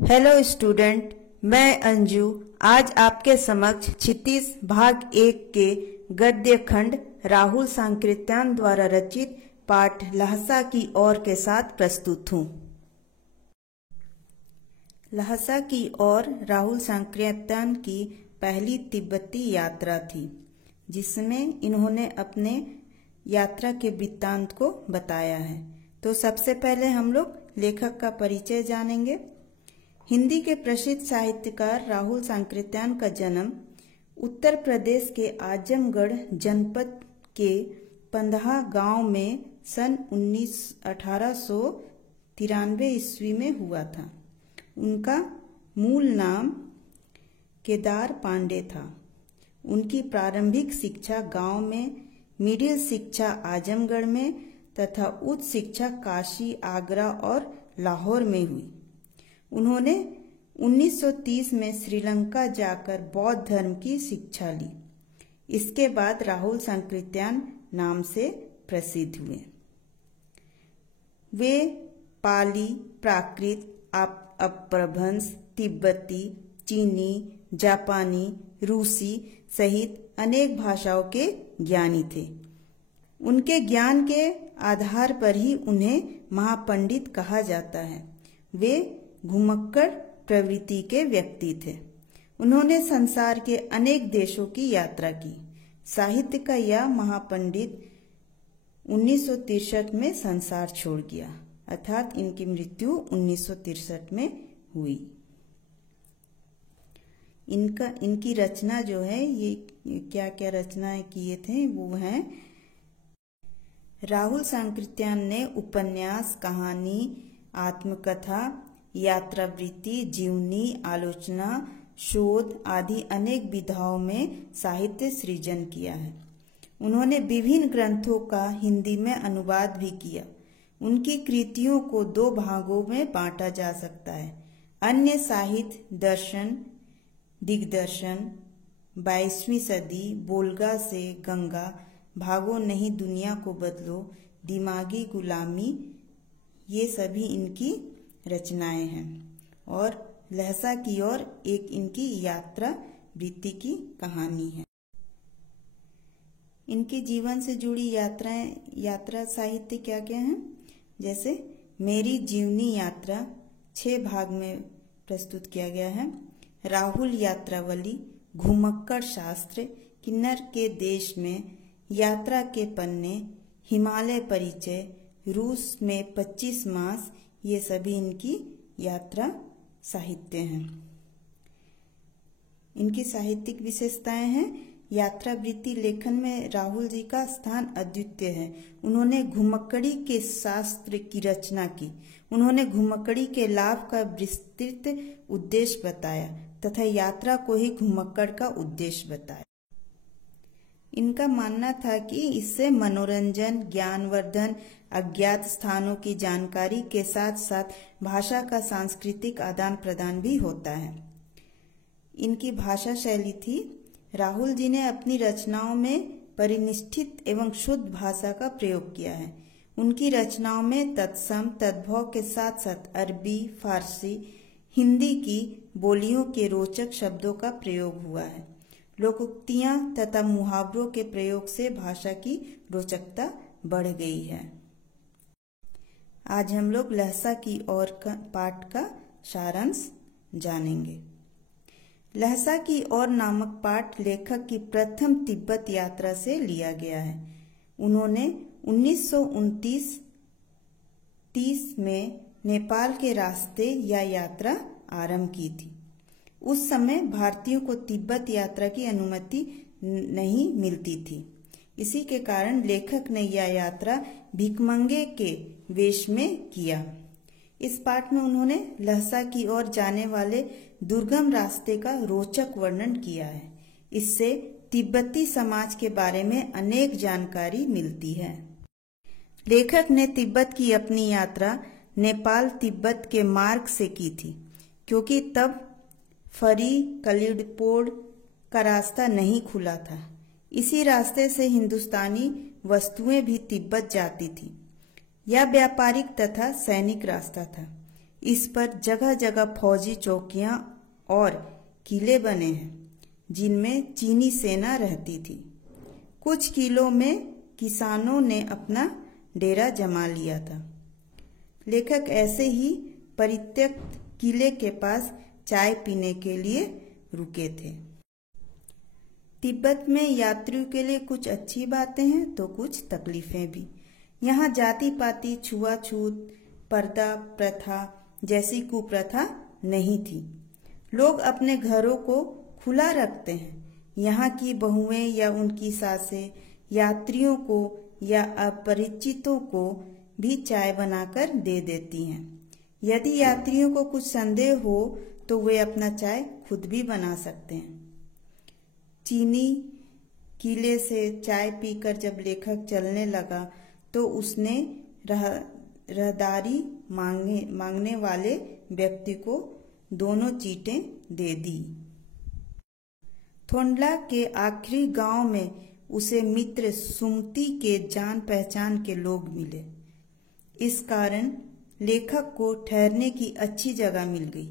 Hello student, मैं अंजू आज आपके समक्ष क्षितिज भाग 1 के गद्य खंड राहुल सांकृत्यायन द्वारा रचित पाठ लहसा की ओर के साथ प्रस्तुत हूँ। लहसा की ओर राहुल सांकृत्यायन की पहली तिब्बती यात्रा थी, जिसमें इन्होंने अपने यात्रा के वृत्तांत को बताया है। तो सबसे पहले हम लोग लेखक का परिचय जानेंगे। हिंदी के प्रसिद्ध साहित्यकार राहुल सांकृत्यायन का जन्म उत्तर प्रदेश के आजमगढ़ जनपद के पंदहा गांव में सन 1893 ईस्वी में हुआ था। उनका मूल नाम केदार पांडे था। उनकी प्रारंभिक शिक्षा गांव में, मिडिल शिक्षा आजमगढ़ में तथा उच्च शिक्षा काशी, आगरा और लाहौर में हुई। उन्होंने 1930 में श्रीलंका जाकर बौद्ध धर्म की शिक्षा ली। इसके बाद राहुल सांकृत्यायन नाम से प्रसिद्ध हुए। वे पाली, प्राकृत, अपभ्रंश, तिब्बती, चीनी, जापानी, रूसी सहित अनेक भाषाओं के ज्ञानी थे। उनके ज्ञान के आधार पर ही उन्हें महापंडित कहा जाता है। वे घुमक्कड़ प्रवृत्ति के व्यक्ति थे। उन्होंने संसार के अनेक देशों की यात्रा की। साहित्य का यह महापंडित 1963 में संसार छोड़ गया, अर्थात इनकी मृत्यु 1963 में हुई। इनकी रचना जो है, ये क्या क्या रचनाएं किए थे वो हैं। राहुल सांकृत्यायन ने उपन्यास, कहानी, आत्मकथा, यात्रावृत्ति, जीवनी, आलोचना, शोध आदि अनेक विधाओं में साहित्य सृजन किया है। उन्होंने विभिन्न ग्रंथों का हिंदी में अनुवाद भी किया। उनकी कृतियों को 2 भागों में बांटा जा सकता है: अन्य साहित्य, दर्शन, दिग्दर्शन, 22वीं सदी, बोलगा से गंगा, भागो नहीं दुनिया को बदलो, दिमागी गुलामी, ये सभी इनकी रचनाएं हैं। और लहसा की ओर एक इनकी यात्रा वृत्ति की कहानी है। इनके जीवन से जुड़ी यात्रा साहित्य क्या क्या है, जैसे मेरी जीवनी यात्रा 6 भाग में प्रस्तुत किया गया है। राहुल यात्रावली, घुमक्कड़ शास्त्र, किन्नर के देश में, यात्रा के पन्ने, हिमालय परिचय, रूस में 25 मास, ये सभी इनकी यात्रा साहित्य हैं। इनकी साहित्यिक विशेषताएं हैं। यात्रा वृत्ति लेखन में राहुल जी का स्थान अद्वितीय है। उन्होंने घुमक्कड़ी के शास्त्र की रचना की। उन्होंने घुमक्कड़ी के लाभ का विस्तृत उद्देश्य बताया तथा यात्रा को ही घुमक्कड़ का उद्देश्य बताया। इनका मानना था कि इससे मनोरंजन, ज्ञानवर्धन, अज्ञात स्थानों की जानकारी के साथ साथ भाषा का सांस्कृतिक आदान प्रदान भी होता है। इनकी भाषा शैली थी। राहुल जी ने अपनी रचनाओं में परिनिष्ठित एवं शुद्ध भाषा का प्रयोग किया है। उनकी रचनाओं में तत्सम, तद्भव के साथ साथ अरबी, फारसी, हिंदी की बोलियों के रोचक शब्दों का प्रयोग हुआ है। लोकोक्तियां तथा मुहावरों के प्रयोग से भाषा की रोचकता बढ़ गई है। आज हम लोग लहसा की ओर पाठ का सारांश जानेंगे। लहसा की ओर नामक पाठ लेखक की प्रथम तिब्बत यात्रा से लिया गया है। उन्होंने 1929-30 में नेपाल के रास्ते या यात्रा आरंभ की थी। उस समय भारतीयों को तिब्बत यात्रा की अनुमति नहीं मिलती थी। इसी के कारण लेखक ने यह यात्रा भिखमंगे के वेश में किया। इस पाठ में उन्होंने लहसा की ओर जाने वाले दुर्गम रास्ते का रोचक वर्णन किया है। इससे तिब्बती समाज के बारे में अनेक जानकारी मिलती है। लेखक ने तिब्बत की अपनी यात्रा नेपाल तिब्बत के मार्ग से की थी, क्योंकि तब फरी कलिडपोड का रास्ता नहीं खुला था। इसी रास्ते से हिंदुस्तानी वस्तुएं भी तिब्बत जाती थी। यह व्यापारिक तथा सैनिक रास्ता था। इस पर जगह जगह फौजी चौकियां और किले बने हैं जिनमें चीनी सेना रहती थी। कुछ किलों में किसानों ने अपना डेरा जमा लिया था। लेखक ऐसे ही परित्यक्त किले के पास चाय पीने के लिए रुके थे। तिब्बत में यात्रियों के लिए कुछ अच्छी बातें हैं तो कुछ तकलीफें भी। यहाँ जाति पाति, छुआछूत, पर्दा प्रथा जैसी कुप्रथा नहीं थी। लोग अपने घरों को खुला रखते हैं। यहाँ की बहुएं या उनकी सासें यात्रियों को या अपरिचितों को भी चाय बनाकर दे देती हैं। यदि यात्रियों को कुछ संदेह हो तो वे अपना चाय खुद भी बना सकते हैं। चीनी किले से चाय पीकर जब लेखक चलने लगा तो उसने रहदारी मांगने वाले व्यक्ति को दोनों चीटें दे दी। थोंडला के आखिरी गांव में उसे मित्र सुमति के जान पहचान के लोग मिले। इस कारण लेखक को ठहरने की अच्छी जगह मिल गई।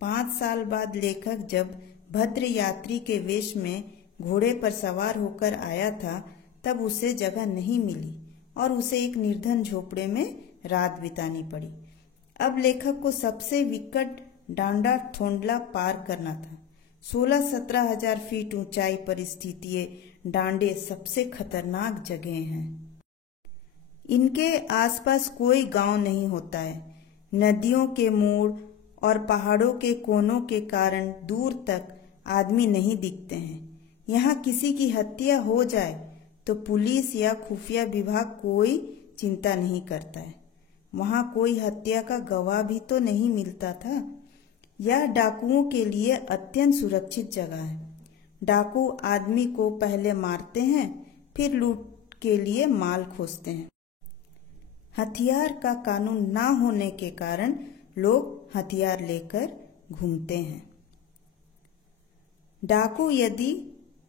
5 साल बाद लेखक जब भद्र यात्री के वेश में घोड़े पर सवार होकर आया था तब उसे जगह नहीं मिली और उसे एक निर्धन झोपड़े में रात बितानी पड़ी। अब लेखक को सबसे विकट डांडा थोंडला पार करना था। 16-17 हजार फीट ऊंचाई पर स्थित ये डांडे सबसे खतरनाक जगह हैं। इनके आसपास कोई गांव नहीं होता है। नदियों के मोड़ और पहाड़ों के कोनों के कारण दूर तक आदमी नहीं दिखते हैं। यहाँ किसी की हत्या हो जाए तो पुलिस या खुफिया विभाग कोई चिंता नहीं करता है। वहाँ कोई हत्या का गवाह भी तो नहीं मिलता था। यह डाकुओं के लिए अत्यंत सुरक्षित जगह है। डाकू आदमी को पहले मारते हैं, फिर लूट के लिए माल खोजते हैं। हथियार का कानून ना होने के कारण लोग हथियार लेकर घूमते हैं। डाकू यदि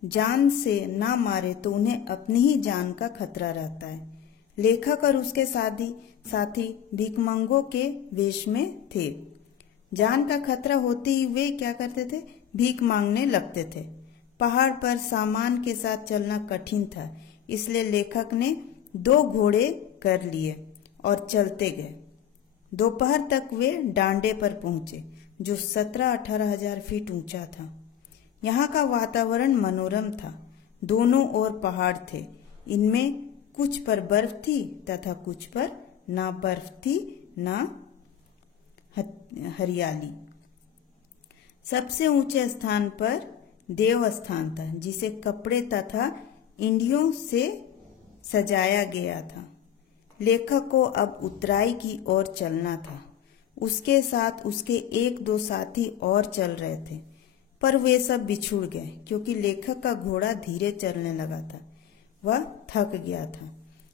जान से ना मारे तो उन्हें अपनी ही जान का खतरा रहता है। लेखक और उसके साथी भिखमंगों के वेश में थे। जान का खतरा होते ही वे क्या करते थे? भीख मांगने लगते थे। पहाड़ पर सामान के साथ चलना कठिन था, इसलिए लेखक ने 2 घोड़े कर लिए और चलते गए। दोपहर तक वे डांडे पर पहुंचे जो 17-18 हजार फीट ऊंचा था। यहाँ का वातावरण मनोरम था। दोनों ओर पहाड़ थे। इनमें कुछ पर बर्फ थी तथा कुछ पर ना बर्फ थी ना हरियाली। सबसे ऊंचे स्थान पर देव स्थान था जिसे कपड़े तथा इंडियों से सजाया गया था। लेखक को अब उतराई की ओर चलना था। उसके साथ उसके 1-2 साथी और चल रहे थे, पर वे सब बिछुड़ गए क्योंकि लेखक का घोड़ा धीरे चलने लगा था। वह थक गया था।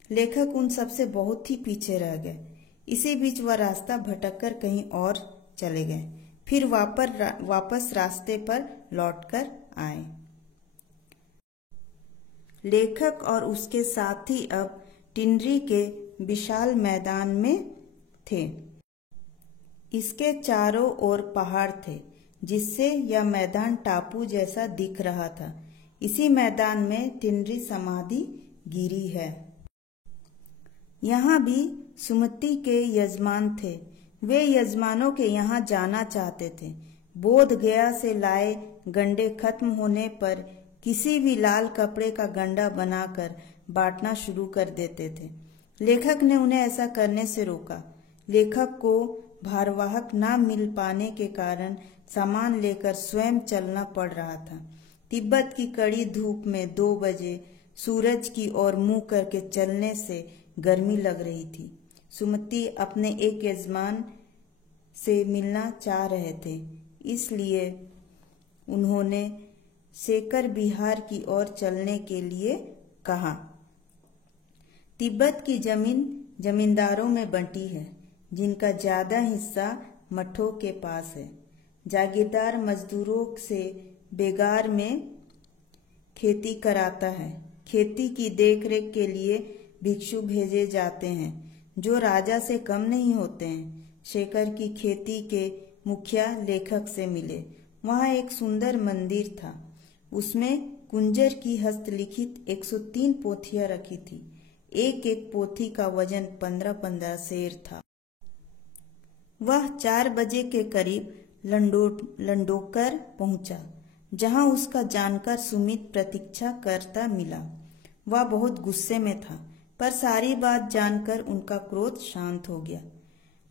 लेखक उन सबसे बहुत ही पीछे रह गए। इसी बीच वह रास्ता भटककर कहीं और चले गए, फिर वापस रास्ते पर लौटकर आए। लेखक और उसके साथी अब टिनरी के विशाल मैदान में थे। इसके चारों ओर पहाड़ थे जिससे यह मैदान टापू जैसा दिख रहा था। इसी मैदान में टिनरी समाधि गिरी है। यहाँ भी सुमति के यजमान थे। वे यजमानों के यहाँ जाना चाहते थे। बोध गया से लाए गंडे खत्म होने पर किसी भी लाल कपड़े का गंडा बनाकर बांटना शुरू कर देते थे। लेखक ने उन्हें ऐसा करने से रोका। लेखक को भारवाहक ना मिल पाने के कारण सामान लेकर स्वयं चलना पड़ रहा था। तिब्बत की कड़ी धूप में 2 बजे सूरज की ओर मुंह करके चलने से गर्मी लग रही थी। सुमति अपने एक यजमान से मिलना चाह रहे थे, इसलिए उन्होंने सेकर बिहार की ओर चलने के लिए कहा। तिब्बत की जमीन जमींदारों में बंटी है, जिनका ज्यादा हिस्सा मठों के पास है। जागीरदार मजदूरों से बेगार में खेती कराता है। खेती की देखरेख के लिए भिक्षु भेजे जाते हैं जो राजा से कम नहीं होते हैं। शेखर की खेती के मुखिया लेखक से मिले। वहाँ एक सुंदर मंदिर था। उसमें कुंजर की हस्तलिखित 103 पोथियां रखी थी। एक एक पोथी का वजन 15-15 सेर था। वह 4 बजे के करीब लंडोकर पहुंचा, जहां उसका जानकर सुमित प्रतीक्षा करता मिला। वह बहुत गुस्से में था, पर सारी बात जानकर उनका क्रोध शांत हो गया।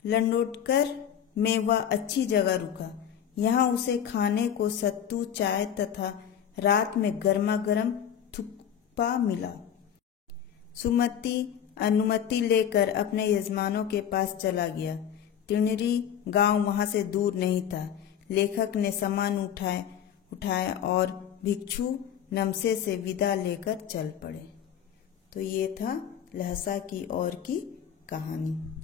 लंडोकर में वह अच्छी जगह रुका। यहाँ उसे खाने को सत्तू, चाय तथा रात में गर्मा गर्म थुक्पा मिला। सुमति अनुमति लेकर अपने यजमानों के पास चला गया। तिणरी गांव वहां से दूर नहीं था। लेखक ने सामान उठाया और भिक्षु नमसे से विदा लेकर चल पड़े। तो ये था लहसा की और की कहानी।